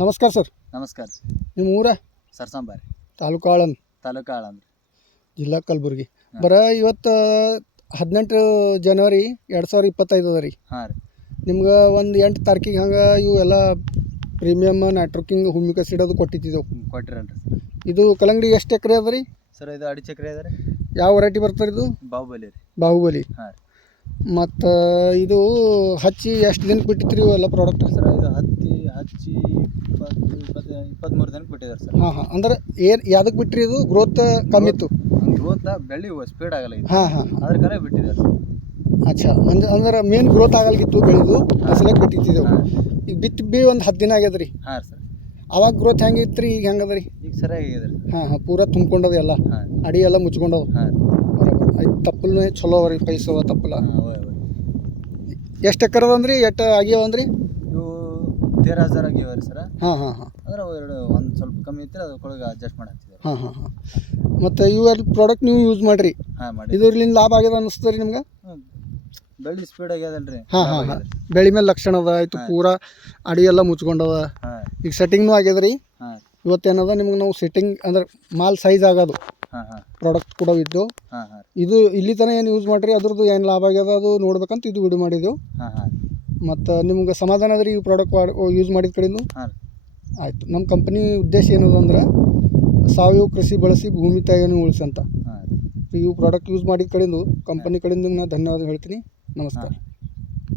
ನಮಸ್ಕಾರ ಸರ್. ನಮಸ್ಕಾರ. ನಿಮ್ಮ ಊರ? ಸರ್ಸಂಬಾರಿ, ತಾಲೂಕು ಆಳಂದ್, ತಾಲೂಕು ಆಳಂದ್ರಿ, ಜಿಲ್ಲಾ ಕಲಬುರಗಿ. ಇವತ್ತು 18 ಜನವರಿ 2025 ಅದ ರೀ. ಹಾಂ ರೀ. ನಿಮ್ಗೆ ಒಂದು 8 ತಾರೀಕಿಗೆ ಹಂಗೆ ಇವು ಎಲ್ಲ ಪ್ರೀಮಿಯಮ್ ನೈಟ್ರೋಕಿಂಗ್ ಹುಮಿಕ್ ಆಸಿಡ್ ಅದು ಕೊಟ್ಟಿದ್ದೆವು. ಕೊಟ್ಟಿರಲ್ರಿ ಇದು ಕಲ್ಲಂಗಡಿ ಎಷ್ಟು ಎಕರೆ ಅದ ರೀ? ಸರ್ ಇದು 2 ಎಕರೆ ಅದ ರೀ. ಯಾವ ವೆರೈಟಿ ಬರ್ತಾರೆ ಇದು? ಬಾಹುಬಲಿ ರೀ. ಬಾಹುಬಲಿ. ಹಾಂ ರೀ. ಮತ್ತು ಇದು ಹಚ್ಚಿ ಎಷ್ಟು ದಿನಕ್ಕೆ ಬಿಟ್ಟಿತ್ತು ರೀ ಎಲ್ಲ ಪ್ರಾಡಕ್ಟ್? ಸರ್ ಇದು ಹಚ್ಚಿ 23 ದಿನಕ್ಕೆ ಬಿಟ್ಟಿದ್ದಾರೆ ಸರ್. ಹಾಂ ಅಂದ್ರೆ ಯಾವ್ದಕ್ಕೆ ಬಿಟ್ರಿ? ಇದು ಗ್ರೋತ್ ಕಮ್ಮಿ ಇತ್ತು, ಗ್ರೋತ್ ಬೆಳೆ ಸ್ಪೀಡ್ ಆಗಲ್ಲ ಇದು. ಹಾಂ ಅದ್ರ ಕರೆ ಬಿಟ್ಟಿದ್ದಾರೆ ಸರ್. ಅಚ್ಚಾ, ಅಂದ್ರೆ ಮೇನ್ ಗ್ರೋತ್ ಆಗಲ್ಗಿತ್ತು ಬೆಳೆದು ಅಸಲಕ್ಕೆ ಬಿಟ್ಟಿದ್ದೆವು. ಈಗ ಬಿತ್ತಿ ಒಂದು 10 ದಿನ ಆಗ್ಯದ ರೀ. ಹಾಂ ಸರ್. ಅವಾಗ ಗ್ರೋತ್ ಹೆಂಗಿತ್ತು ರೀ, ಈಗ ಹೆಂಗದ ರೀ? ಈಗ ಸರಿಯಾಗಿದೆ ರೀ. ಹಾಂ ಪೂರಾ ತುಂಬ್ಕೊಂಡದ ಎಲ್ಲ, ಅಡಿ ಎಲ್ಲ ಮುಚ್ಕೊಂಡವು. ಹಾಂ ಬರೋಬರ್ ಆಯ್ತು. ತಪ್ಪಲು ಚಲೋ ಅವ ರೀ, ಪೈಸವ ತಪ್ಪಲ. ಎಷ್ಟು ಎಕರೆ ಅದಂದ್ರಿ? ಎಷ್ಟು ಆಗ್ಯಾವಂದ್ರಿ? ಇವು 13,000 ಆಗ್ಯಾವ ರೀ ಸರ್. ಹಾಂ ಅಂದ್ರೆ ಒಂದು ಸ್ವಲ್ಪ ಕಮ್ಮಿ ಇತ್ತು, ಅದಕ್ಕೊಳಗೆ ಅಡ್ಜಸ್ಟ್ ಮಾಡಿ ಹಾಕ್ತಿದ್ದಾರೆ. ಹಾಂ ಮತ್ತು ಇವೆಲ್ಲ ಪ್ರಾಡಕ್ಟ್ ನೀವು ಯೂಸ್ ಮಾಡಿರಿ. ಹಾಂ ಮಾಡಿ. ಇದ್ರಲಿಂದ ಲಾಭ ಆಗ್ಯದ ಅನಿಸ್ತದೆ ರೀ ನಿಮ್ಗೆ? ಬೆಳೆ ಸ್ಪೀಡ್ ಆಗ್ಯದಲ್ರಿ. ಹಾಂ ಬೆಳೆ ಮೇಲೆ ಲಕ್ಷಣ ಅದ ಆಯ್ತು. ಪೂರಾ ಅಡಿ ಎಲ್ಲ ಮುಚ್ಕೊಂಡದ. ಈಗ ಸೆಟ್ಟಿಂಗ್ನೂ ಆಗ್ಯದ ರೀ. ಇವತ್ತೇನದ ನಿಮ್ಗೆ ನಾವು ಸೆಟ್ಟಿಂಗ್ ಅಂದ್ರೆ ಮಾಲ್ ಸೈಜ್ ಆಗೋದು ಪ್ರಾಡಕ್ಟ್ ಕೂಡ ಇದ್ದು. ಇದು ಇಲ್ಲಿ ತನಕ ಏನು ಯೂಸ್ ಮಾಡಿರಿ ಅದ್ರದ್ದು ಏನು ಲಾಭ ಆಗ್ಯದ ಅದು ನೋಡ್ಬೇಕಂತ ಇದು ವಿಡಿಯೋ ಮಾಡಿದ್ದೆವು. ಮತ್ತು ನಿಮ್ಗೆ ಸಮಾಧಾನ ಅದ ರೀ ಈ ಪ್ರಾಡಕ್ಟ್ ಯೂಸ್ ಮಾಡಿದ ಕಡೆಯಿಂದ? ಆಯಿತು. ನಮ್ಮ ಕಂಪ್ನಿ ಉದ್ದೇಶ ಏನದ ಅಂದ್ರೆ ಸಾವಯವ ಕೃಷಿ ಬಳಸಿ ಭೂಮಿ ತಾಯಿಯನ್ನು ಉಳಿಸಂತ. ಇವು ಪ್ರಾಡಕ್ಟ್ ಯೂಸ್ ಮಾಡಿದ ಕಡೆಯಿಂದ ಕಂಪನಿ ಕಡೆಯಿಂದ ನಾನು ಧನ್ಯವಾದ ಹೇಳ್ತೀನಿ. ನಮಸ್ಕಾರ.